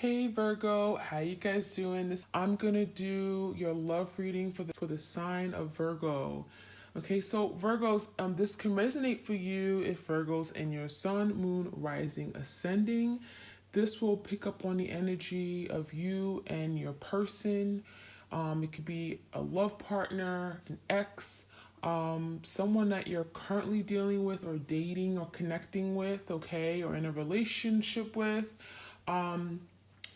Hey Virgo, how you guys doing? I'm gonna do your love reading for the sign of Virgo. Okay, so Virgos, this can resonate for you if Virgos in your sun, moon, rising, ascending. This will pick up on the energy of you and your person. It could be a love partner, an ex, someone that you're currently dealing with or dating or connecting with, okay, or in a relationship with. Um,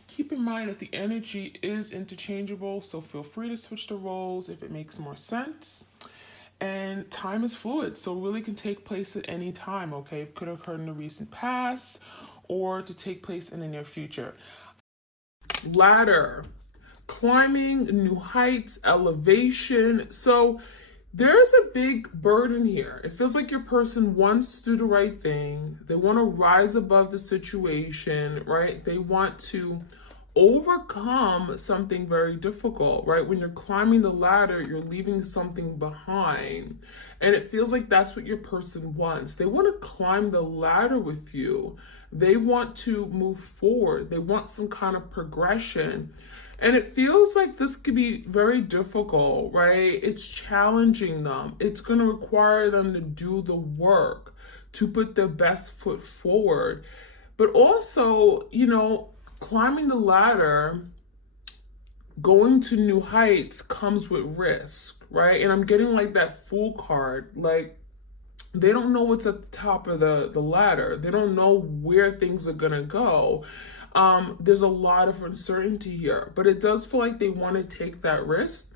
Keep in mind that the energy is interchangeable, so feel free to switch the roles if it makes more sense. And time is fluid, so really can take place at any time, okay? It could occur in the recent past or to take place in the near future. Ladder, climbing new heights, elevation. So there's a big burden here. It feels like your person wants to do the right thing. They want to rise above the situation, right? They want to overcome something very difficult, right? When you're climbing the ladder, you're leaving something behind. And it feels like that's what your person wants. They want to climb the ladder with you. They want to move forward. They want some kind of progression. And it feels like this could be very difficult, right? It's challenging them. It's going to require them to do the work, to put their best foot forward. But also, climbing the ladder, going to new heights comes with risk, right? And I'm getting like that Fool card. Like, they don't know what's at the top of the ladder. They don't know where things are going to go. There's a lot of uncertainty here, but it does feel like they want to take that risk,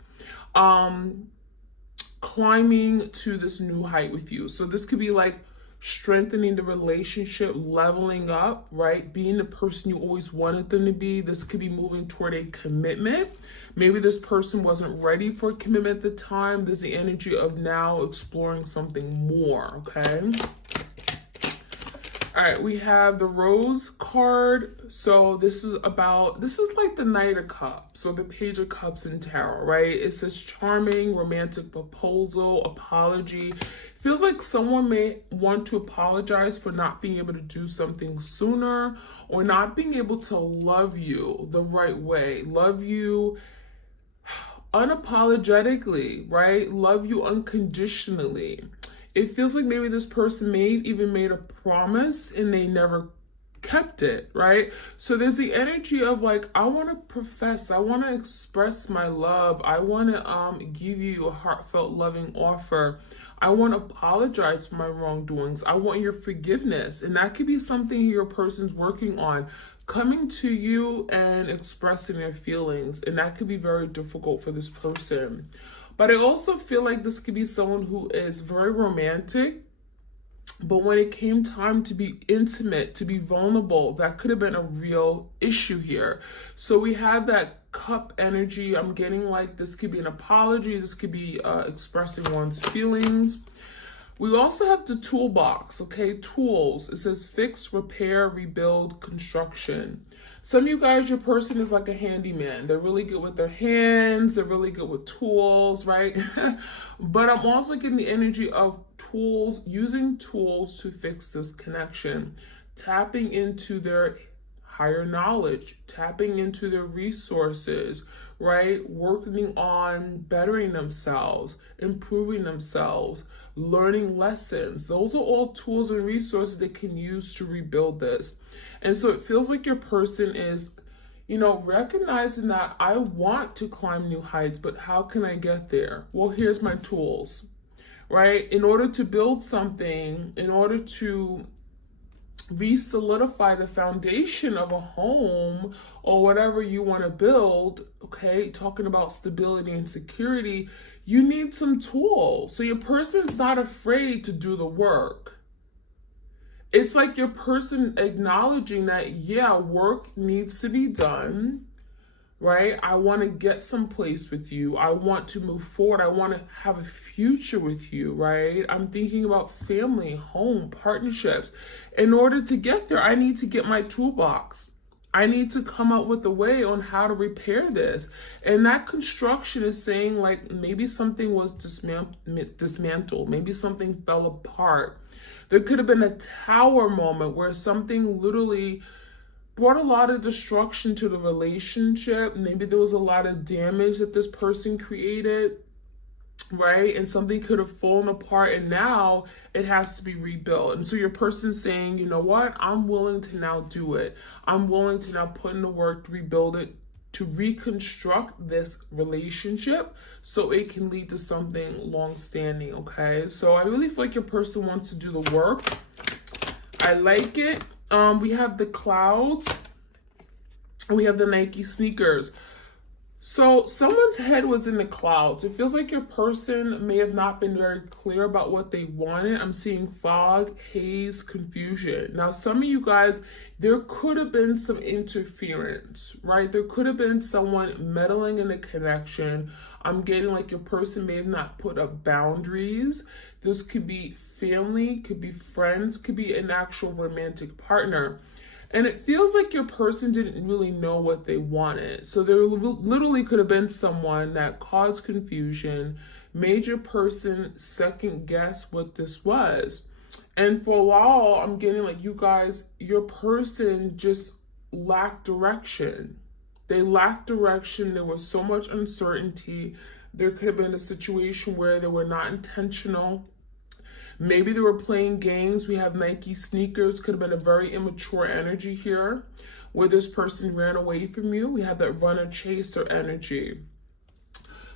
climbing to this new height with you. So this could be like strengthening the relationship, leveling up, right? Being the person you always wanted them to be. This could be moving toward a commitment. Maybe this person wasn't ready for a commitment at the time. There's the energy of now exploring something more, okay? All right, we have the Rose card. So this is like the Knight of Cups or the Page of Cups in tarot, right? It says charming, romantic proposal, apology. Feels like someone may want to apologize for not being able to do something sooner or not being able to love you the right way. Love you unapologetically, right? Love you unconditionally. It feels like maybe this person even made a promise and they never kept it, right? So there's the energy of like, I want to profess, I want to express my love. I want to give you a heartfelt, loving offer. I want to apologize for my wrongdoings. I want your forgiveness. And that could be something your person's working on, coming to you and expressing their feelings. And that could be very difficult for this person. But I also feel like this could be someone who is very romantic, but when it came time to be intimate, to be vulnerable, that could have been a real issue here. So we have that cup energy. I'm getting like this could be an apology. This could be expressing one's feelings. We also have the toolbox, okay? Tools. It says fix, repair, rebuild, construction. Some of you guys, your person is like a handyman. They're really good with their hands. They're really good with tools, right? But I'm also getting the energy of tools, using tools to fix this connection, tapping into their higher knowledge, tapping into their resources, right? Working on bettering themselves, improving themselves, learning lessons. Those are all tools and resources they can use to rebuild this. And so it feels like your person is, recognizing that I want to climb new heights, but how can I get there? Well, here's my tools, right? In order to build something, in order to re-solidify the foundation of a home or whatever you want to build, okay, talking about stability and security, you need some tools. So your person's not afraid to do the work. It's like your person acknowledging that, yeah, work needs to be done, right? I want to get someplace with you. I want to move forward. I want to have a future with you, right? I'm thinking about family, home, partnerships. In order to get there, I need to get my toolbox. I need to come up with a way on how to repair this. And that construction is saying like maybe something was dismantled. Maybe something fell apart. There could have been a tower moment where something literally brought a lot of destruction to the relationship. Maybe there was a lot of damage that this person created, right? And something could have fallen apart, and now it has to be rebuilt. And so your person's saying, you know what? I'm willing to now do it. I'm willing to now put in the work to rebuild it, to reconstruct this relationship so it can lead to something long-standing, okay? So I really feel like your person wants to do the work. I like it. We have the clouds, and we have the Nike sneakers. So someone's head was in the clouds. It feels like your person may have not been very clear about what they wanted. I'm seeing fog, haze, confusion. Now, some of you guys, there could have been some interference, right? There could have been someone meddling in the connection. I'm getting like your person may have not put up boundaries. This could be family, could be friends, could be an actual romantic partner. And it feels like your person didn't really know what they wanted. So there literally could have been someone that caused confusion, made your person second guess what this was. And for a while, I'm getting like you guys, your person just lacked direction. They lacked direction. There was so much uncertainty. There could have been a situation where they were not intentional. Maybe they were playing games. We have Nike sneakers. Could have been a very immature energy here where this person ran away from you. We have that runner chaser energy.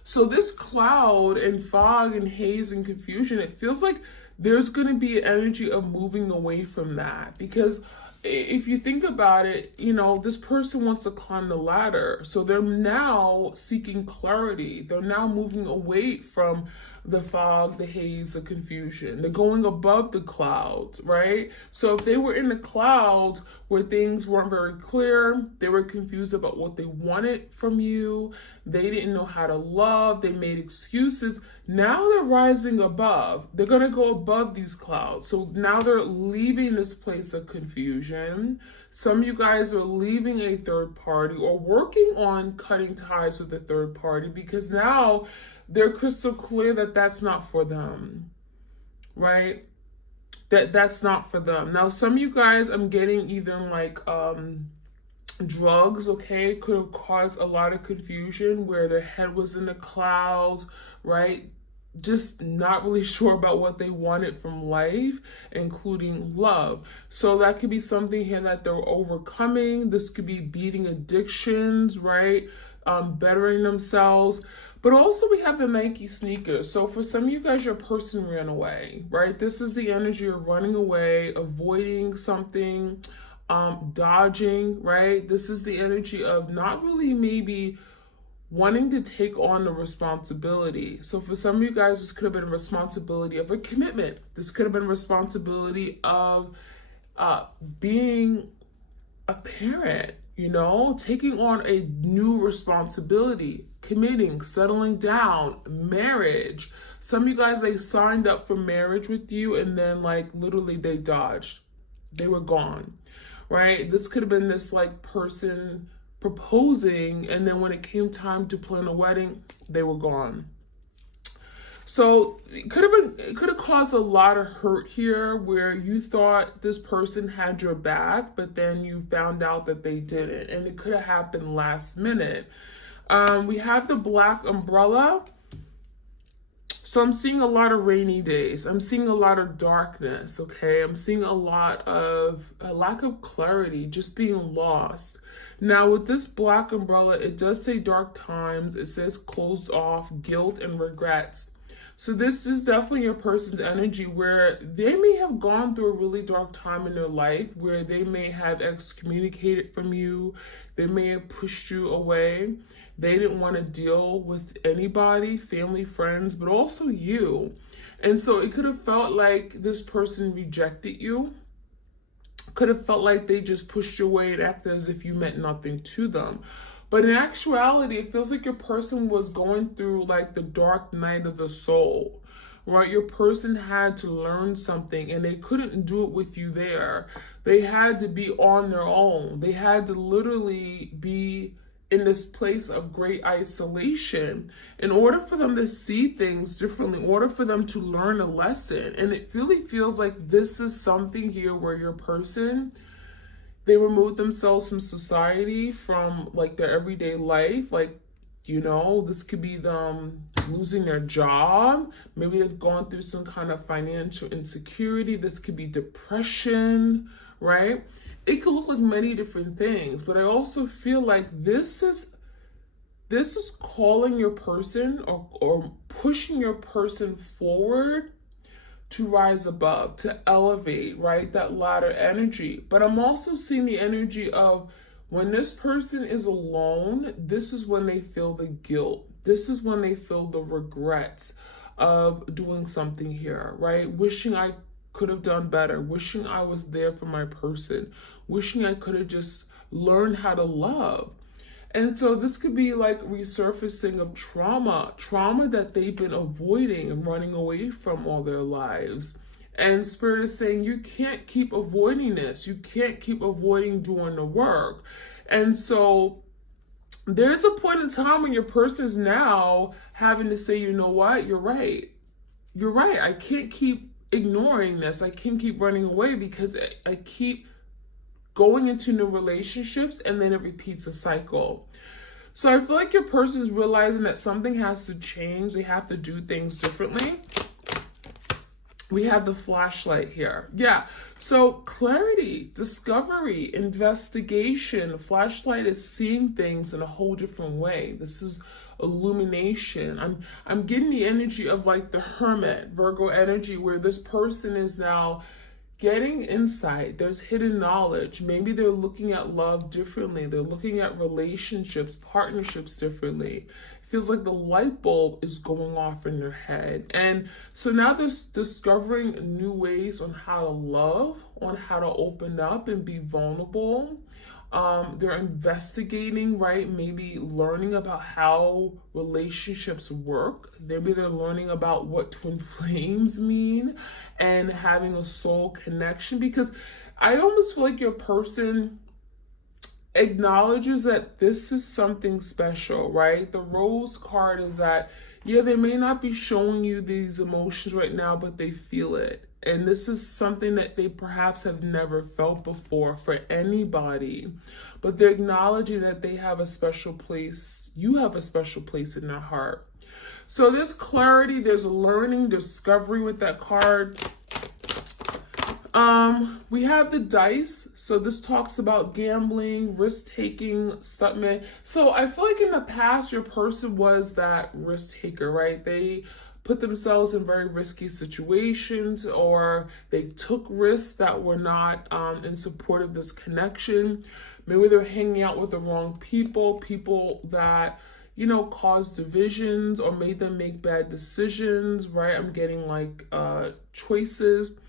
So this cloud and fog and haze and confusion, it feels like there's going to be an energy of moving away from that, because if you think about it, you know, this person wants to climb the ladder. So they're now seeking clarity. They're now moving away from the fog, the haze, the confusion. They're going above the clouds, right? So if they were in the clouds where things weren't very clear, they were confused about what they wanted from you, they didn't know how to love, they made excuses. Now they're rising above. They're going to go above these clouds. So now they're leaving this place of confusion. Some of you guys are leaving a third party or working on cutting ties with a third party, because now they're crystal clear that that's not for them, right? That's not for them. Now, some of you guys, I'm getting either like drugs, okay, could have caused a lot of confusion where their head was in the clouds, right? Just not really sure about what they wanted from life, including love. So that could be something here that they're overcoming. This could be beating addictions, right? Bettering themselves. But also we have the Nike sneakers. So for some of you guys, your person ran away, right? This is the energy of running away, avoiding something, dodging, right? This is the energy of not really maybe wanting to take on the responsibility. So for some of you guys, this could have been a responsibility of a commitment. This could have been a responsibility of being a parent, you know, taking on a new responsibility, committing, settling down, marriage. Some of you guys, they signed up for marriage with you and then like literally they dodged. They were gone, right? This could have been this like person proposing, and then when it came time to plan a wedding, they were gone. So it could have caused a lot of hurt here where you thought this person had your back, but then you found out that they didn't, and it could have happened last minute. We have the black umbrella. So I'm seeing a lot of rainy days. I'm seeing a lot of darkness, okay? I'm seeing a lot of a lack of clarity, just being lost. Now with this black umbrella, it does say dark times. It says closed off, guilt and regrets. So this is definitely your person's energy where they may have gone through a really dark time in their life where they may have excommunicated from you. They may have pushed you away. They didn't want to deal with anybody, family, friends, but also you. And so it could have felt like this person rejected you. Could have felt like they just pushed you away and acted as if you meant nothing to them. But in actuality, it feels like your person was going through like the dark night of the soul, right? Your person had to learn something and they couldn't do it with you there. They had to be on their own. They had to literally be in this place of great isolation in order for them to see things differently, in order for them to learn a lesson. And it really feels like this is something here where your person, They removed themselves from society, from like their everyday life. Like, this could be them losing their job. Maybe they've gone through some kind of financial insecurity. This could be depression, right? It could look like many different things, but I also feel like this is calling your person, or pushing your person forward to rise above, to elevate, right? That ladder energy. But I'm also seeing the energy of when this person is alone, this is when they feel the guilt. This is when they feel the regrets of doing something here, right? Wishing I could have done better, wishing I was there for my person, wishing I could have just learned how to love. And so this could be like resurfacing of trauma that they've been avoiding and running away from all their lives. And Spirit is saying, you can't keep avoiding this. You can't keep avoiding doing the work. And so there's a point in time when your person's now having to say, you know what, you're right. You're right. I can't keep ignoring this. I can't keep running away because I keep going into new relationships and then it repeats a cycle. So I feel like your person's realizing that something has to change. They have to do things differently. We have the flashlight here. Yeah. So clarity, discovery, investigation. Flashlight is seeing things in a whole different way. This is illumination. I'm getting the energy of like the Hermit, Virgo energy, where this person is now getting insight. There's hidden knowledge. Maybe they're looking at love differently. They're looking at relationships, partnerships differently. It feels like the light bulb is going off in their head. And so now they're discovering new ways on how to love, on how to open up and be vulnerable. They're investigating, right? Maybe learning about how relationships work. Maybe they're learning about what twin flames mean and having a soul connection, because I almost feel like your person acknowledges that this is something special, right? The Rose card is that, yeah, they may not be showing you these emotions right now, but they feel it. And this is something that they perhaps have never felt before for anybody. But they're acknowledging that they have a special place. You have a special place in their heart. So there's clarity, there's learning, discovery with that card. We have the dice. So this talks about gambling, risk-taking, stuntman. So I feel like in the past, your person was that risk taker, right? They put themselves in very risky situations, or they took risks that were not in support of this connection. Maybe they're hanging out with the wrong people that, caused divisions or made them make bad decisions, right? I'm getting like choices.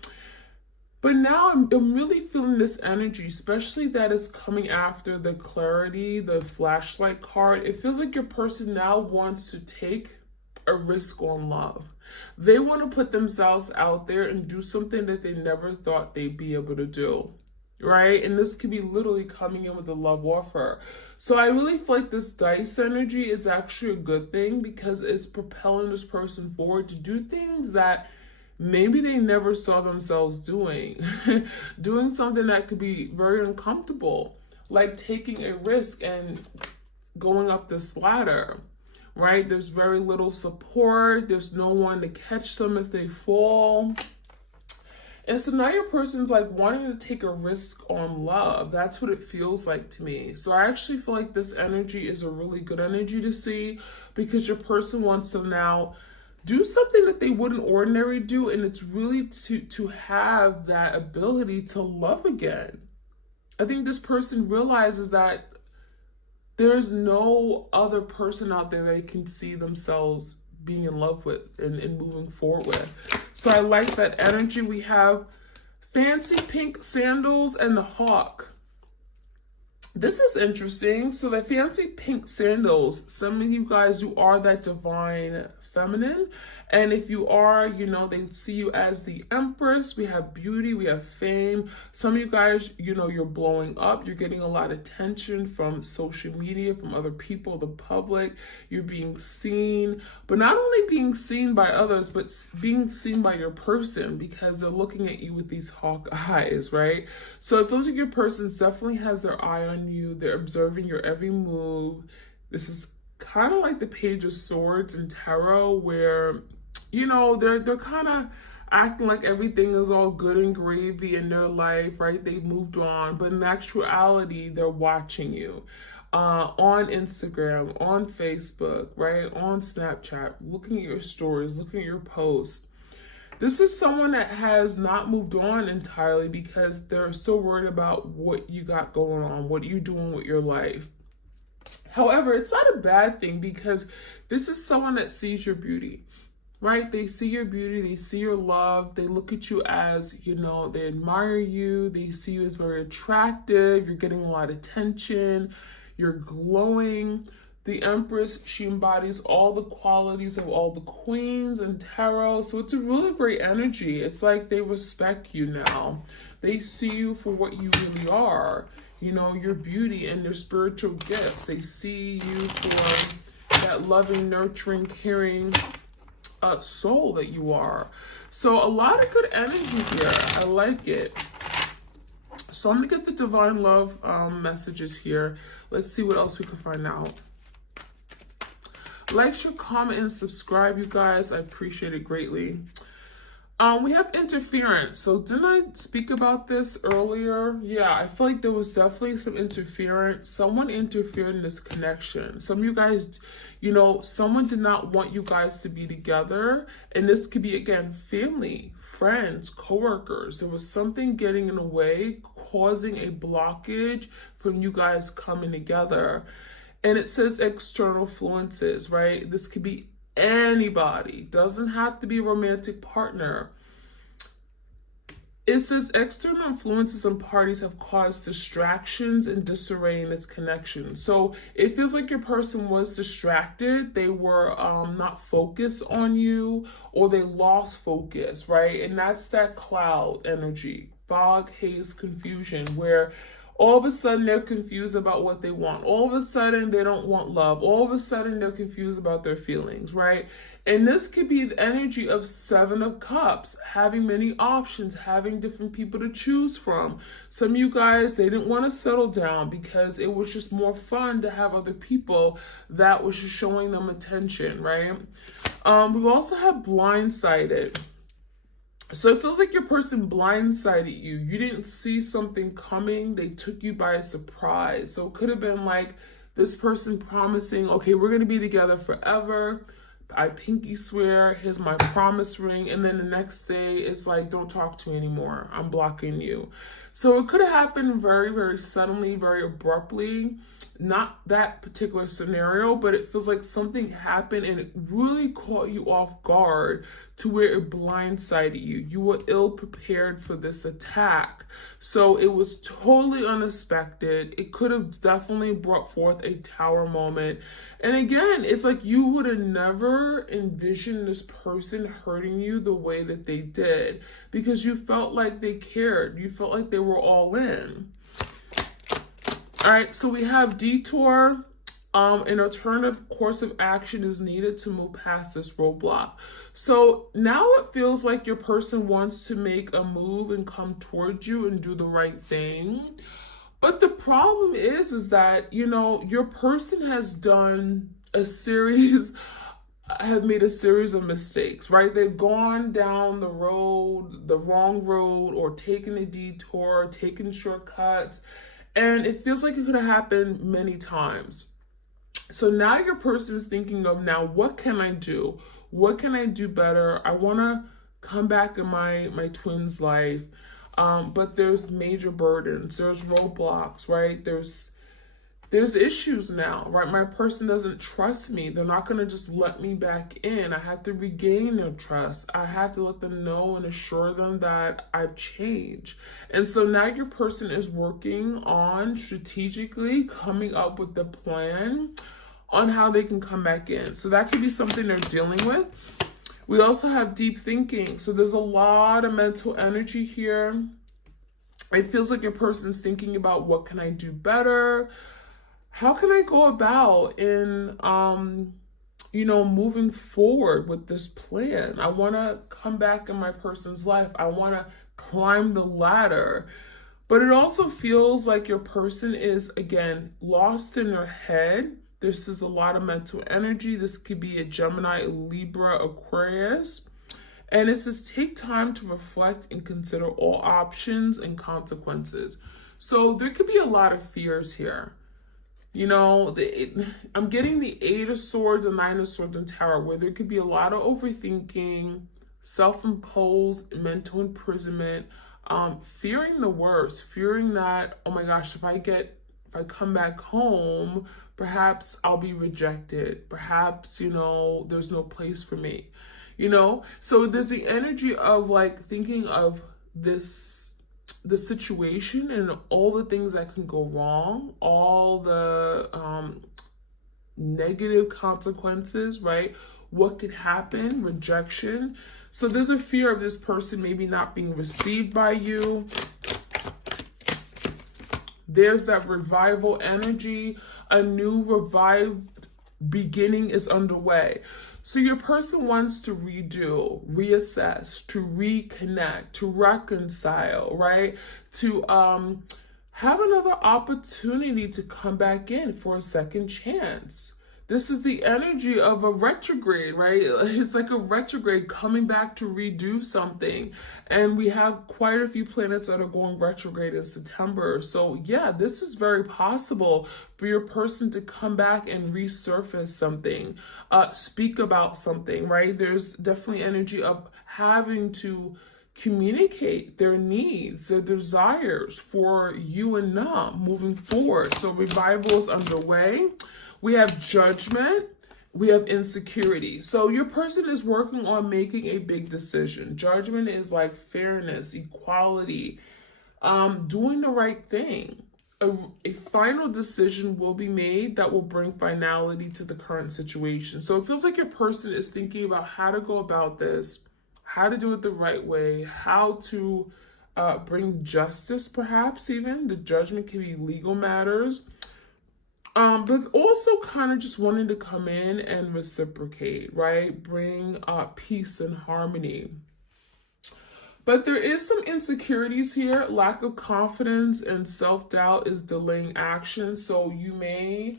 But now I'm really feeling this energy, especially that is coming after the clarity, the flashlight card. It feels like your person now wants to take a risk on love. They want to put themselves out there and do something that they never thought they'd be able to do, right? And this could be literally coming in with a love offer. So I really feel like this dice energy is actually a good thing, because it's propelling this person forward to do things that maybe they never saw themselves doing. Doing something that could be very uncomfortable, like taking a risk and going up this ladder. Right? There's very little support. There's no one to catch them if they fall. And so now your person's like wanting to take a risk on love. That's what it feels like to me. So I actually feel like this energy is a really good energy to see, because your person wants to now do something that they wouldn't ordinarily do. And it's really to have that ability to love again. I think this person realizes that there's no other person out there they can see themselves being in love with and moving forward with. So I like that energy. We have fancy pink sandals and the hawk. This is interesting. So the fancy pink sandals, some of you guys, you are that divine feminine. And if you are, you know, they see you as the empress. We have beauty, we have fame. Some of you guys, you know, you're blowing up. You're getting a lot of attention from social media, from other people, the public. You're being seen, but not only being seen by others, but being seen by your person, because they're looking at you with these hawk eyes, right? So it feels like your person definitely has their eye on you. They're observing your every move. This is kind of like the Page of Swords in tarot, where, you know, they're kind of acting like everything is all good and gravy in their life, right? They've moved on, but in actuality, they're watching you on Instagram, on Facebook, right? On Snapchat, looking at your stories, looking at your posts. This is someone that has not moved on entirely because they're so worried about what you got going on, what you're doing with your life. However, it's not a bad thing, because this is someone that sees your beauty, right? They see your beauty, they see your love, they look at you as, you know, they admire you, they see you as very attractive, you're getting a lot of attention, you're glowing. The Empress, she embodies all the qualities of all the queens in tarot. So it's a really great energy. It's like they respect you now. They see you for what you really are. You know, your beauty and your spiritual gifts. They see you for that loving, nurturing, caring soul that you are. So a lot of good energy here. I like it. So I'm going to get the Divine Love messages here. Let's see what else we can find out. Like, share, comment, and subscribe, you guys. I appreciate it greatly. We have interference. So didn't I speak about this earlier? Yeah, I feel like there was definitely some interference. Someone interfered in this connection. Some of you guys, you know, someone did not want you guys to be together. And this could be, again, family, friends, coworkers. There was something getting in the way, causing a blockage from you guys coming together. And it says external influences, right? This could be anybody. Doesn't have to be a romantic partner. It says external influences and parties have caused distractions and disarray in its connection. So it feels like your person was distracted. They were not focused on you, or they lost focus, right? And that's that cloud energy, fog, haze, confusion, where all of a sudden they're confused about what they want. All of a sudden they don't want love. All of a sudden they're confused about their feelings, right? And this could be the energy of Seven of Cups, having many options, having different people to choose from. Some of you guys, they didn't want to settle down because it was just more fun to have other people that was just showing them attention, right? We also have blindsided. So it feels like your person blindsided you. You didn't see something coming. They took you by surprise. So it could have been like this person promising, okay, we're going to be together forever. I pinky swear, here's my promise ring. And then the next day it's like, don't talk to me anymore. I'm blocking you. So it could have happened very, very suddenly, very abruptly. Not that particular scenario, but it feels like something happened and it really caught you off guard to where it blindsided you. You were ill prepared for this attack. So it was totally unexpected. It could have definitely brought forth a tower moment. And again, it's like you would have never envisioned this person hurting you the way that they did, because you felt like they cared. You felt like they were all in. All right, so we have detour. An alternative course of action is needed to move past this roadblock. So now it feels like your person wants to make a move and come towards you and do the right thing. But the problem is that, you know, your person has done have made a series of mistakes, right? They've gone down the road, the wrong road, or taken a detour, taken shortcuts. And it feels like it could have happened many times. So now your person is thinking of, now, what can I do? What can I do better? I want to come back in my twin's life. But there's major burdens. There's roadblocks, right? There's issues now, right? My person doesn't trust me. They're not going to just let me back in. I have to regain their trust. I have to let them know and assure them that I've changed. And so now your person is working on strategically coming up with the plan on how they can come back in. So that could be something they're dealing with. We also have deep thinking. So there's a lot of mental energy here. It feels like your person's thinking about, what can I do better? How can I go about in, moving forward with this plan? I want to come back in my person's life. I want to climb the ladder. But it also feels like your person is, again, lost in their head. This is a lot of mental energy. This could be a Gemini, a Libra, Aquarius. And it says, take time to reflect and consider all options and consequences. So there could be a lot of fears here. I'm getting the 8 of Swords and 9 of Swords and Tower, where there could be a lot of overthinking, self-imposed mental imprisonment, fearing the worst, fearing that, oh my gosh, if I come back home, perhaps I'll be rejected. Perhaps, there's no place for me. So there's the energy of like thinking of the situation and all the things that can go wrong, all the negative consequences, right? What could happen, rejection. So there's a fear of this person maybe not being received by you. There's that revival energy. A new revived beginning is underway. So your person wants to redo, reassess, to reconnect, to reconcile, right? To have another opportunity to come back in for a second chance. This is the energy of a retrograde, right? It's like a retrograde coming back to redo something. And we have quite a few planets that are going retrograde in September. So yeah, this is very possible for your person to come back and resurface something, speak about something, right? There's definitely energy of having to communicate their needs, their desires for you and them moving forward. So revival is underway. We have judgment, we have insecurity. So your person is working on making a big decision. Judgment is like fairness, equality, doing the right thing. A final decision will be made that will bring finality to the current situation. So it feels like your person is thinking about how to go about this, how to do it the right way, how to bring justice, perhaps even. The judgment can be legal matters. But also kind of just wanting to come in and reciprocate, right? Bring peace and harmony. But there is some insecurities here. Lack of confidence and self-doubt is delaying action. So you may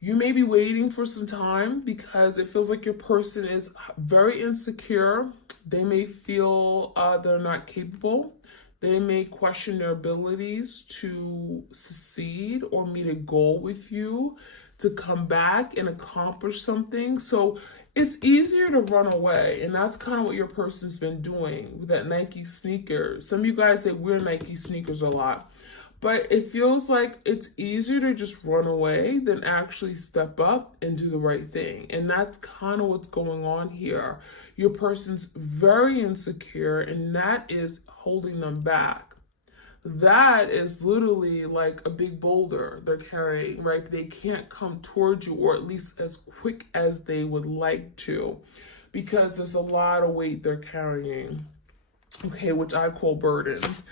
be waiting for some time because it feels like your person is very insecure. They may feel they're not capable. They may question their abilities to succeed or meet a goal with you, to come back and accomplish something. So it's easier to run away. And that's kind of what your person's been doing with that Nike sneaker. Some of you guys, they wear Nike sneakers a lot. But it feels like it's easier to just run away than actually step up and do the right thing. And that's kind of what's going on here. Your person's very insecure, and that is holding them back. That is literally like a big boulder they're carrying, right? They can't come towards you, or at least as quick as they would like to, because there's a lot of weight they're carrying, okay, which I call burdens.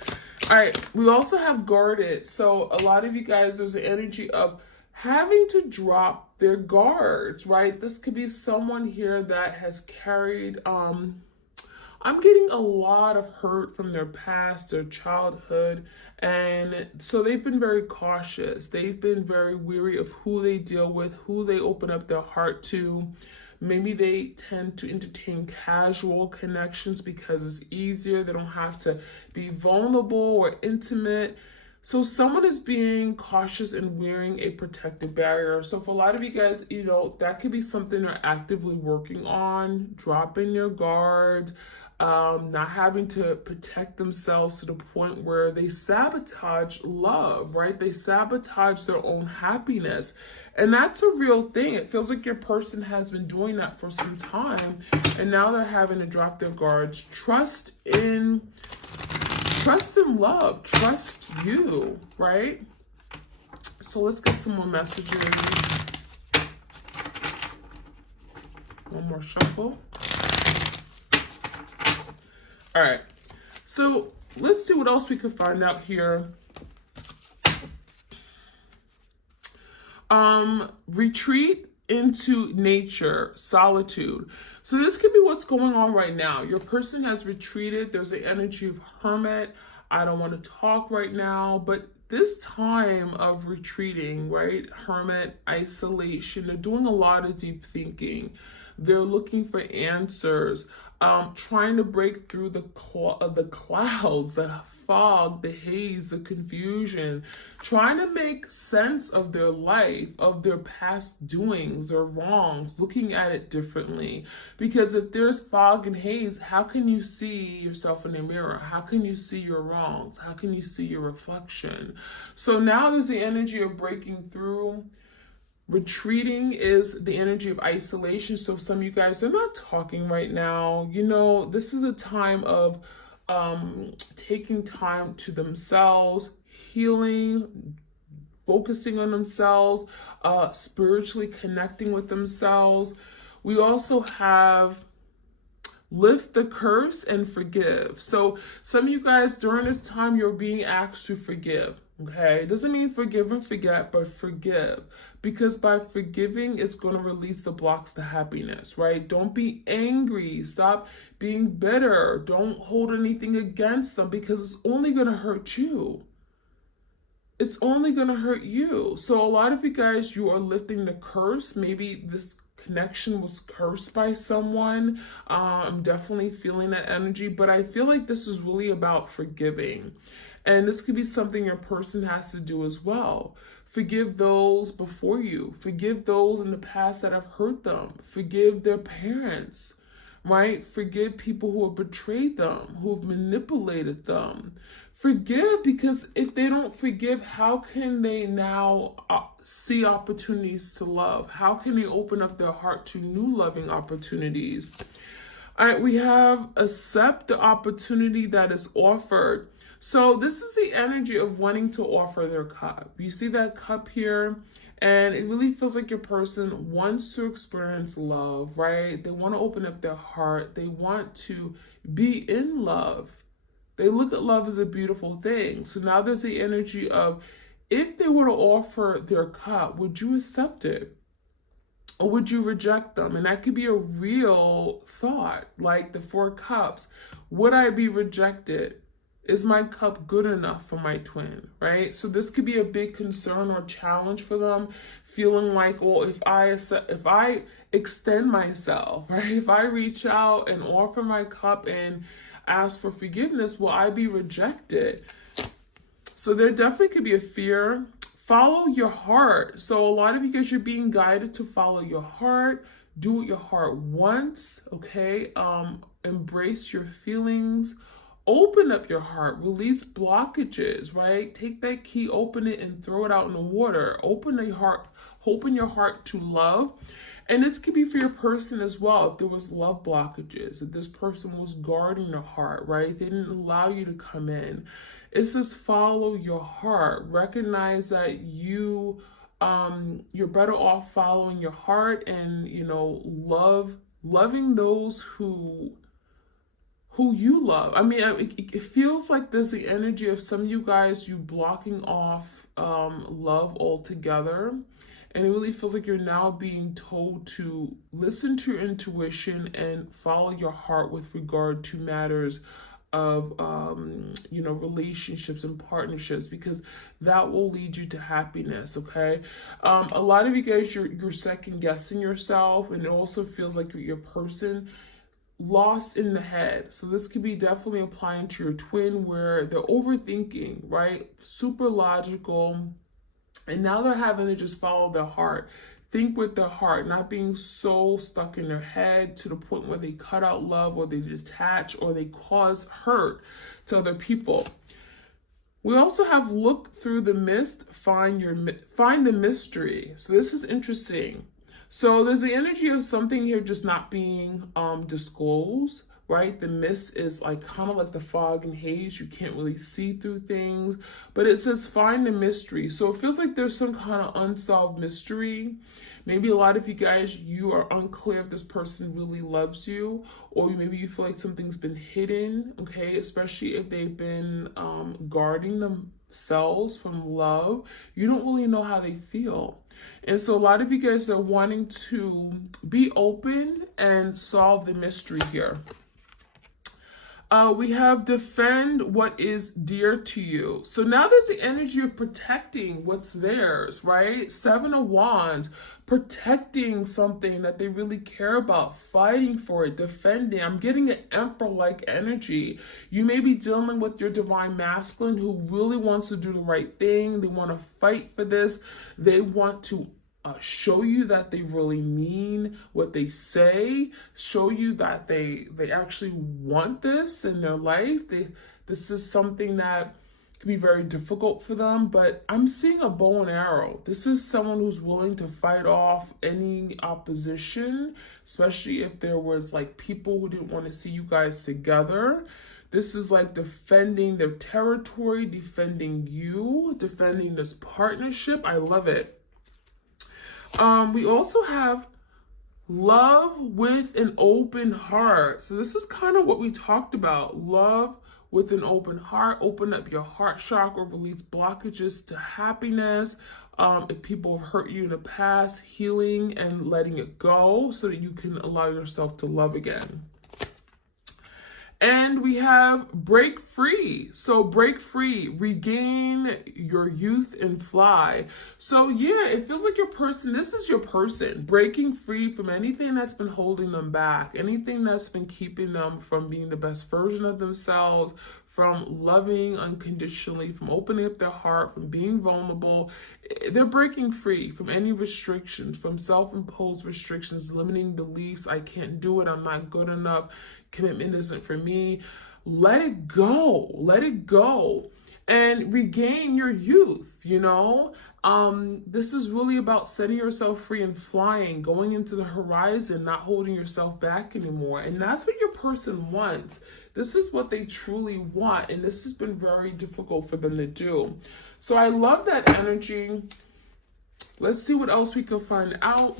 All right, we also have guarded. So a lot of you guys, there's an energy of having to drop their guards, right? This could be someone here that has carried, I'm getting a lot of hurt from their past, their childhood. And so they've been very cautious. They've been very weary of who they deal with, who they open up their heart to. Maybe they tend to entertain casual connections because it's easier. They don't have to be vulnerable or intimate. So someone is being cautious and wearing a protective barrier. So for a lot of you guys, that could be something they're actively working on, dropping your guard, not having to protect themselves to the point where they sabotage love, right? They sabotage their own happiness. And that's a real thing. It feels like your person has been doing that for some time, and now they're having to drop their guards. Trust in love, trust you, right? So let's get some more messages. One more shuffle. All right. So let's see what else we could find out here. Retreat into nature, solitude. So this could be what's going on right now. Your person has retreated. There's the energy of hermit. I don't want to talk right now, but this time of retreating, right? Hermit, isolation, they're doing a lot of deep thinking. They're looking for answers, trying to break through the clouds, the fog, the haze, the confusion, trying to make sense of their life, of their past doings, their wrongs, looking at it differently. Because if there's fog and haze, how can you see yourself in the mirror? How can you see your wrongs? How can you see your reflection? So now there's the energy of breaking through. Retreating is the energy of isolation. So some of you guys are not talking right now. You know, this is a time of taking time to themselves, healing, focusing on themselves, spiritually connecting with themselves. We also have lift the curse and forgive. So some of you guys during this time, you're being asked to forgive. Okay, it doesn't mean forgive and forget, but forgive. Because by forgiving, it's going to release the blocks to happiness, right? Don't be angry. Stop being bitter. Don't hold anything against them because it's only going to hurt you. It's only going to hurt you. So a lot of you guys, you are lifting the curse. Maybe this connection was cursed by someone. I'm definitely feeling that energy, but I feel like this is really about forgiving. And this could be something your person has to do as well. Forgive those before you. Forgive those in the past that have hurt them. Forgive their parents, right? Forgive people who have betrayed them, who have manipulated them. Forgive, because if they don't forgive, how can they now see opportunities to love? How can they open up their heart to new loving opportunities? All right, we have accept the opportunity that is offered. So this is the energy of wanting to offer their cup. You see that cup here? And it really feels like your person wants to experience love, right? They want to open up their heart. They want to be in love. They look at love as a beautiful thing. So now there's the energy of, if they were to offer their cup, would you accept it? Or would you reject them? And that could be a real thought, like the 4 cups. Would I be rejected? Is my cup good enough for my twin, right? So this could be a big concern or challenge for them, feeling like, well, if I extend myself, right? If I reach out and offer my cup and ask for forgiveness, will I be rejected? So there definitely could be a fear. Follow your heart. So a lot of you guys, you're being guided to follow your heart. Do what your heart wants, okay? Embrace your feelings. Open up your heart, release blockages, right? Take that key, open it, and throw it out in the water. Open your heart to love. And this could be for your person as well. If there was love blockages, if this person was guarding their heart, right? They didn't allow you to come in. It says follow your heart. Recognize that you're better off following your heart and, loving those who you love. I mean, it feels like there's the energy of some of you guys, you blocking off love altogether. And it really feels like you're now being told to listen to your intuition and follow your heart with regard to matters of, relationships and partnerships, because that will lead you to happiness, okay? A lot of you guys, you're second guessing yourself, and it also feels like your person lost in the head. So this could be definitely applying to your twin, where they're overthinking, right? Super logical. And now they're having to just follow their heart. Think with their heart, not being so stuck in their head to the point where they cut out love, or they detach, or they cause hurt to other people. We also have look through the mist, find the mystery. So this is interesting. So there's the energy of something here just not being disclosed, right? The mist is like kind of like the fog and haze. You can't really see through things, but it says find the mystery. So it feels like there's some kind of unsolved mystery. Maybe a lot of you guys, you are unclear if this person really loves you, or maybe you feel like something's been hidden, okay? Especially if they've been guarding themselves from love. You don't really know how they feel. And so a lot of you guys are wanting to be open and solve the mystery here. We have defend what is dear to you. So now there's the energy of protecting what's theirs, right? 7 of Wands, protecting something that they really care about, fighting for it, defending. I'm getting an emperor-like energy. You may be dealing with your divine masculine who really wants to do the right thing. They want to fight for this. They want to show you that they really mean what they say, show you that they actually want this in their life. This is something that can be very difficult for them, but I'm seeing a bow and arrow. This is someone who's willing to fight off any opposition, especially if there was like people who didn't want to see you guys together. This is like defending their territory, defending you, defending this partnership. I love it. We also have love with an open heart. So this is kind of what we talked about. Love with an open heart. Open up your heart chakra, release blockages to happiness. If people have hurt you in the past, healing and letting it go so that you can allow yourself to love again. And we have break free. So break free, regain your youth and fly. So yeah, it feels like your person, this is your person, breaking free from anything that's been holding them back, anything that's been keeping them from being the best version of themselves, from loving unconditionally, from opening up their heart, from being vulnerable. They're breaking free from any restrictions, from self-imposed restrictions, limiting beliefs. I can't do it. I'm not good enough. Commitment isn't for me. Let it go. Let it go and regain your youth, you know? This is really about setting yourself free and flying, going into the horizon, not holding yourself back anymore. And that's what your person wants. This is what they truly want. And this has been very difficult for them to do. So I love that energy. Let's see what else we can find out.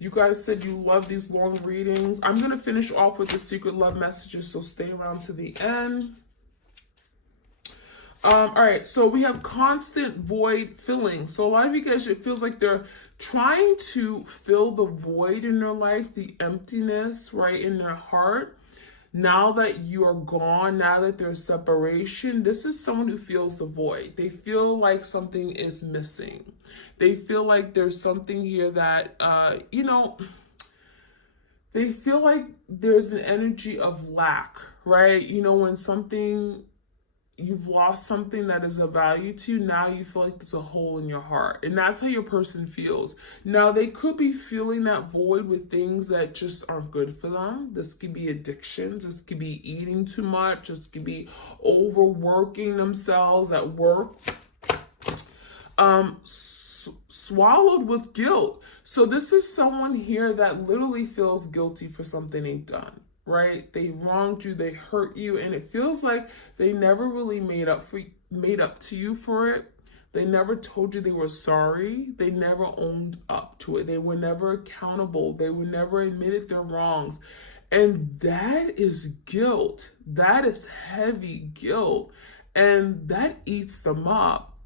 You guys said you love these long readings. I'm going to finish off with the secret love messages, so stay around to the end. All right, so we have constant void filling. So a lot of you guys, it feels like they're trying to fill the void in their life, the emptiness, right, in their heart. Now that you are gone, now that there's separation, this is someone who feels the void. They feel like something is missing. They feel like there's something here that, you know, they feel like there's an energy of lack, right? You know, when something, you've lost something that is of value to you, now you feel like there's a hole in your heart. And that's how your person feels. Now, they could be feeling that void with things that just aren't good for them. This could be addictions. This could be eating too much. This could be overworking themselves at work. Swallowed with guilt. So this is someone here that literally feels guilty for something they've done. Right? They wronged you, they hurt you, and it feels like they never really made up to you for it. They never told you they were sorry. They never owned up to it. They were never accountable. They were never admitted their wrongs. And that is guilt. That is heavy guilt. And that eats them up.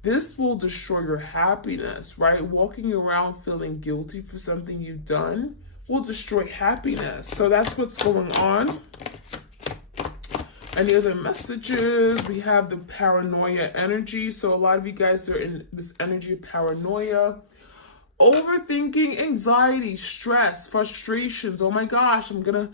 This will destroy your happiness, right? Walking around feeling guilty for something you've done will destroy happiness. So that's what's going on. Any other messages? We have the paranoia energy. So a lot of you guys are in this energy of paranoia. Overthinking, anxiety, stress, frustrations. Oh my gosh, I'm gonna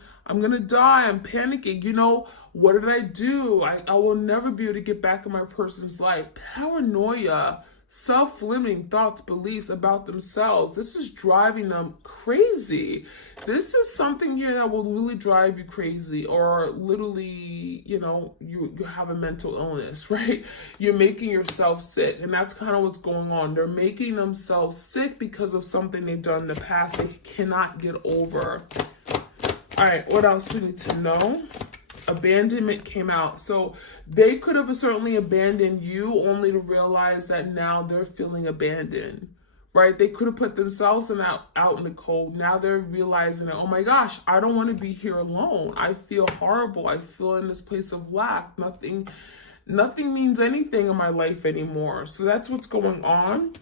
die. I'm panicking. You know, what did I do? I will never be able to get back in my person's life. Paranoia self-limiting thoughts, beliefs about themselves. This is driving them crazy. This is something here that will really drive you crazy, or literally, you know, you have a mental illness, right? You're making yourself sick, and that's kind of what's going on. They're making themselves sick because of something they've done in the past they cannot get over. All right, what else do we need to know? Abandonment came out. So they could have certainly abandoned you only to realize that now they're feeling abandoned, right? They could have put themselves out in the cold. Now they're realizing that, oh my gosh, I don't want to be here alone. I feel horrible. I feel in this place of lack. Nothing means anything in my life anymore. So that's what's going on.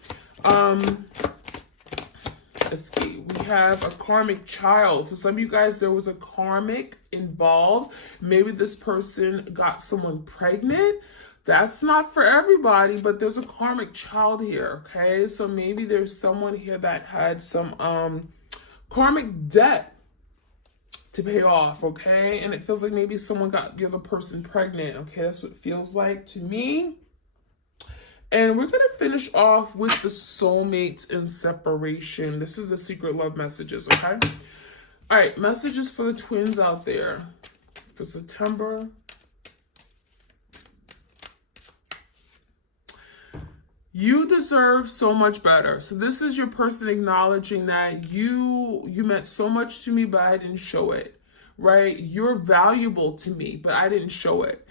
Let's see, we have a karmic child. For some of you guys, there was a karmic involved. Maybe this person got someone pregnant. That's not for everybody, but there's a karmic child here, okay? So maybe there's someone here that had some karmic debt to pay off, okay? And it feels like maybe someone got the other person pregnant, okay? That's what it feels like to me. And we're going to finish off with the soulmates and separation. This is the secret love messages, okay? All right, messages for the twins out there for September. You deserve so much better. So this is your person acknowledging that you meant so much to me, but I didn't show it, right? You're valuable to me, but I didn't show it.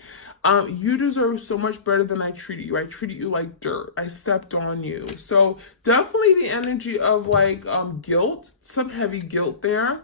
You deserve so much better than I treated you. I treated you like dirt. I stepped on you. So definitely the energy of like guilt, some heavy guilt there.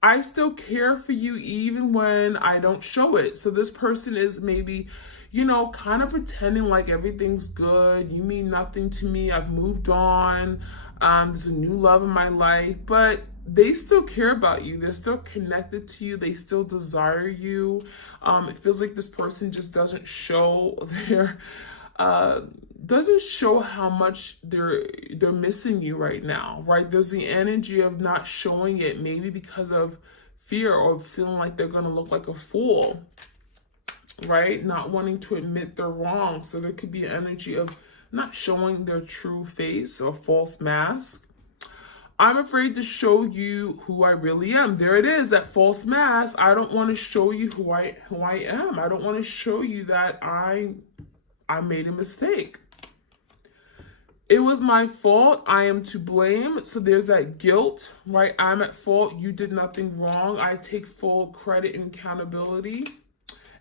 I still care for you even when I don't show it. So this person is maybe, you know, kind of pretending like everything's good. You mean nothing to me. I've moved on. There's a new love in my life, but they still care about you. They're still connected to you. They still desire you. It feels like this person just doesn't show how much they're missing you right now, right? There's the energy of not showing it, maybe because of fear or feeling like they're gonna look like a fool, right? Not wanting to admit they're wrong. So there could be an energy of not showing their true face or false mask. I'm afraid to show you who I really am. There it is, that false mask. I don't want to show you who I am. I don't want to show you that I made a mistake. It was my fault. I am to blame. So there's that guilt, right? I'm at fault. You did nothing wrong. I take full credit and accountability.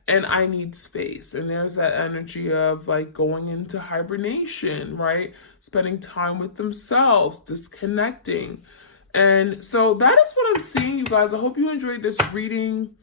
And I need space. And there's that energy of like going into hibernation, right? Spending time with themselves, disconnecting. And so that is what I'm seeing, you guys. I hope you enjoyed this reading.